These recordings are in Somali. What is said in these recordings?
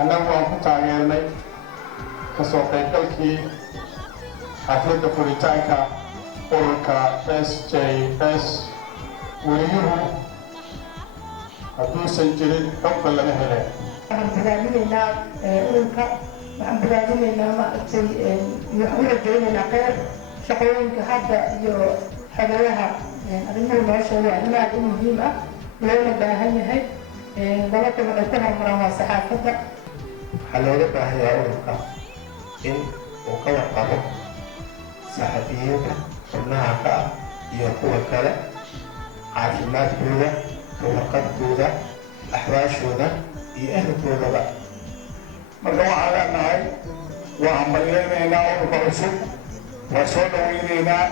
annagu waan ku taageernay kasoo qaybgalkii xafladda furitaanka ururka SJS. weliyuhu hadduusan jirin xogba laga helay. waxaan barnaamijnaynaa ururka, waxaan barnaamijnaynaa maaragtay waxaan u rajaynaynaa khayr shaqooyinka hadda iyo xogolaha arrimuhu noloshooda waa arrimo aad u muhiim ah loona baahan yahay. gobolka waxay ku horumaraan waa saxaafadda. waxaa looga baahan yahay ururka in uu ka warqabo saxafiyiinta xubnaha ka ah iyo kuwa kale caafimaadkooda, warqadkooda, axwaashooda iyo ehelkoodaba. marka waxaan leenahay waa hambalyaynaynaa ururka cusub, waa soo dhawaynaynaa,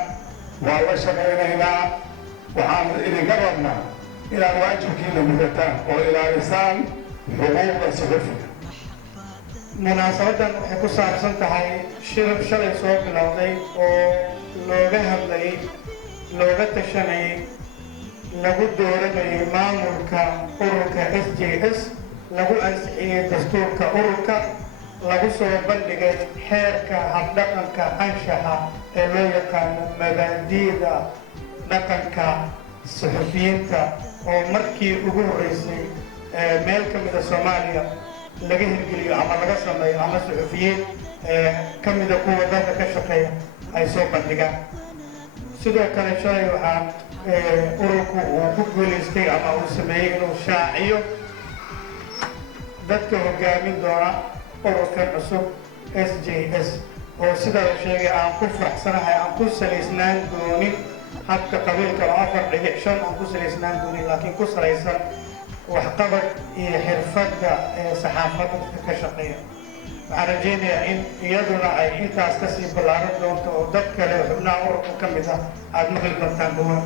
waa la shaqaynaynaa. waxaan idinka rabnaa inaad waajibkiina gudataan oo ilaalisaan xuquuqda saxafiga. munaasabadan waxay ku saabsan tahay shir shalay soo bilowday oo looga hadlayay, looga tashanayay, lagu dooranayay maamulka ururka SJS, lagu ansixiyey dastuurka ururka, lagu soo bandhigay xeerka habdhaqanka anshaxa ee loo yaqaano mabaadi'da dhaqanka suxufiyiinta oo markii ugu horreysay meel ka mida Soomaaliya laga hirgeliyo ama laga sameeyo ama suxufiyiin ka mida kuwa dalka ka shaqeeya ay soo bandhigaan. sidoo kale shalay waxaan ururku uu ku guulaystay ama uu sameeyey inuu shaaciyo dadka hogaamin doona ururkan cusub SJS oo sida la sheegay aan ku faraxsanahay aan ku salaysnaan doonin habka qabiilka oo 4.5 aan ku salaysnaan doonin laakiin ku salaysan waxqabad iyo xirfadda saxaafadda ka shaqeeya. waxaan rajaynayaa in iyaduna ay intaas kasii ballaaran doonto oo dad kale xubnaha ururka ka mid ah aad maqli doontaan dhawaan.